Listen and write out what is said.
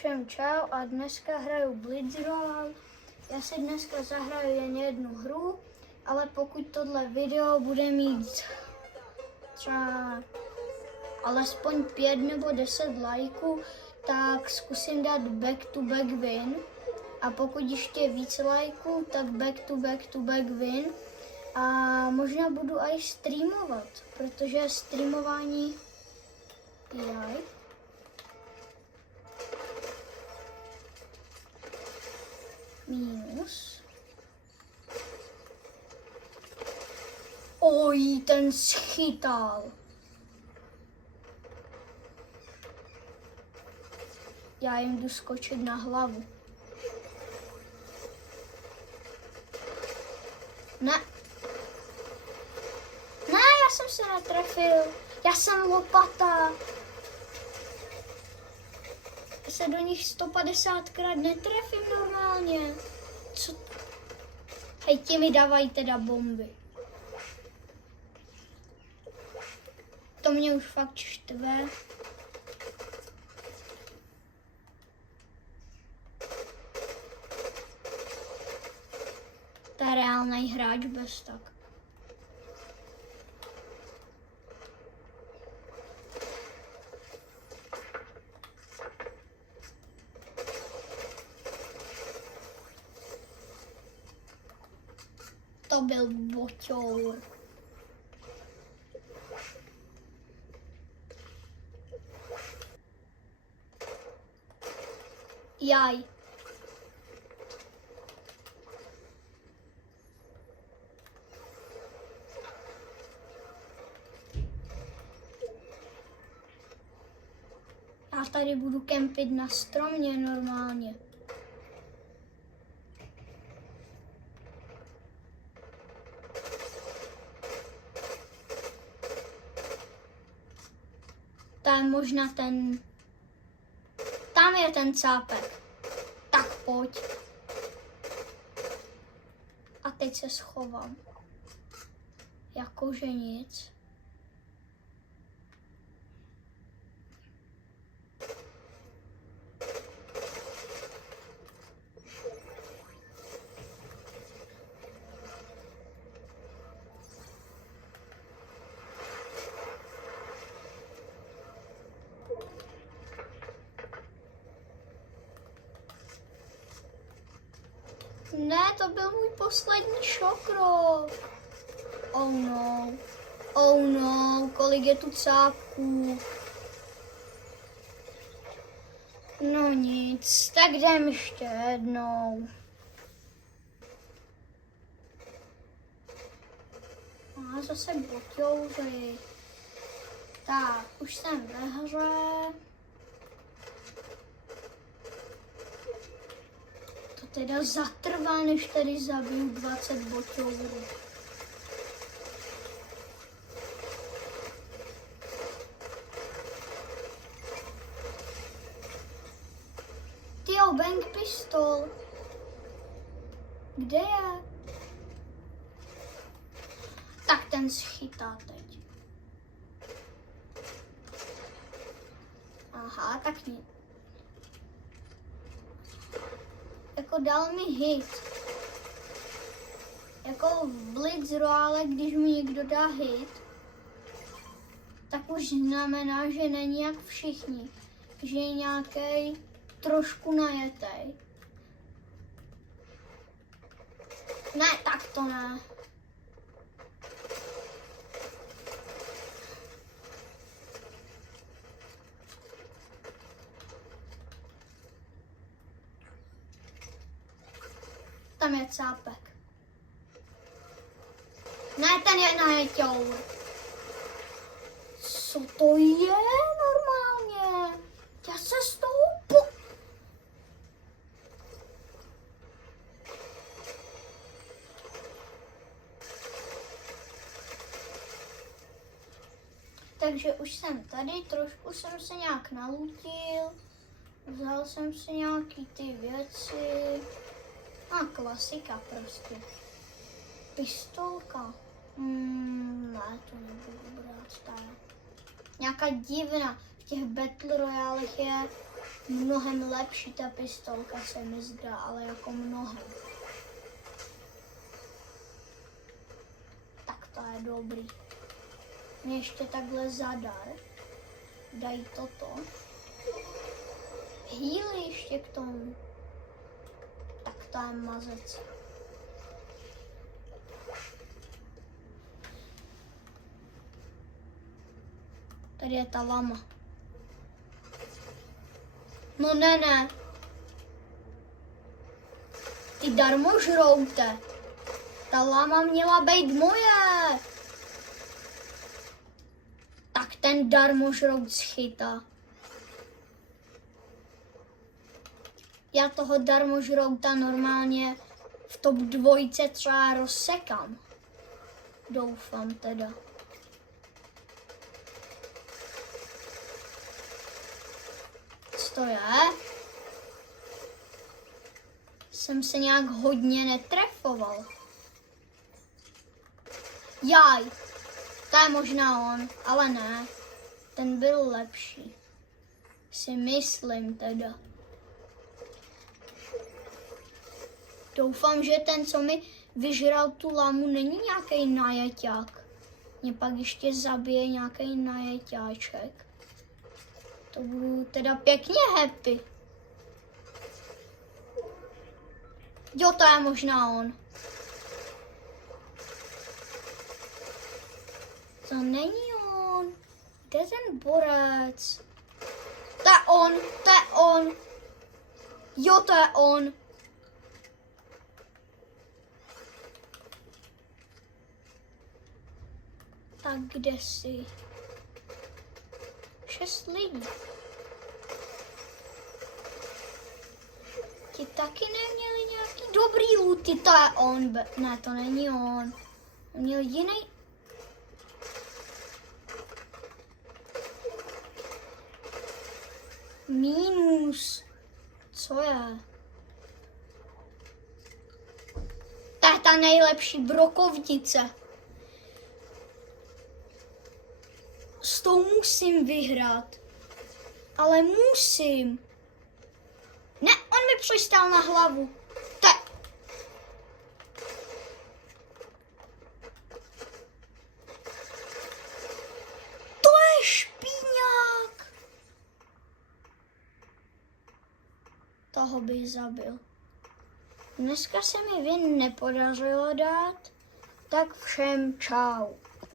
Všem čau a dneska hraju Blitz Royale. Já si dneska zahraju jen jednu hru, ale pokud tohle video bude mít třeba alespoň 5 nebo 10 lajků, tak zkusím dát back to back win. A pokud ještě víc lajků, tak back to back win. A možná budu i streamovat, protože streamování minus. Oj, ten schytal. Já jim jdu skočit na hlavu. Ne. Ne, já jsem se netrefil. Já jsem lopata. Já se do nich 150krát netrefím normálně. Co? Hej, ti mi dávají teda bomby. To mě už fakt štve. To je reálný hráč bez tak. To byl boťour. Jaj. Já tady budu kempit na stromě normálně. To je možná ten... Tam je ten cápek. Tak pojď. A teď se schovám. Jakože nic. Ne, to byl můj poslední šokrok. Oh no. Oh no, kolik je tu cápků. No nic, tak jdem ještě jednou. A zase boťouři. Tak, už jsem ve hře. Teda zatrvá, než tady zabiju 20 boťourů. Tyjo, bank pistol. Kde je? Tak ten schytá teď. Aha, tak nic. Jako dal mi hit. Jako v Blitz Royale, když mi někdo dá hit, tak už znamená, že není jak všichni. Že je nějaký trošku najetej. Ne, tak to ne. Tam je cápek. Ne, ten je najeťour. Co to je normálně? Já se z toho Takže už jsem tady, trošku jsem se nějak nalutil. Vzal jsem si nějaký ty věci. A klasika prostě. Pistolka. Ne, to nebudu brát, ta. Nějaká divná. V těch Battle Royálech je Mnohem lepší ta pistolka se mi zdá, ale jako mnohem. Tak to je dobrý. Mě ještě takhle zadar. Dají toto. Healy ještě k tomu. Tak to je mazec. Tady je ta lama. No ne. Ty darmožroute. Ta lama měla být moje. Tak ten darmožrout schytá. Já toho darmožrouta normálně v top 2 třeba rozsekám. Doufám teda. Co to je? Jsem se nějak hodně netrefoval. Jaj, to je možná on, ale ne. Ten byl lepší. Si myslím teda. Doufám, že ten, co mi vyžral tu lámu, není nějaký najeťák. Mě pak ještě zabije nějaký najeťáček. To budu teda pěkně happy. Jo, to je možná on. To není on. Kde je ten borec? To je on, to je on. Jo, to je on. Tak kde jsi? 6 lidí. Ti taky neměli nějaký dobrý looty, to je on. Ne, to není on. Měl jiný. Minus. Co je? To je ta nejlepší brokovnice. S tou musím vyhrát. Ale musím. Ne, on mi přistál na hlavu. To je špíňák. Toho bych zabil. Dneska se mi vin nepodařilo dát, tak všem čau.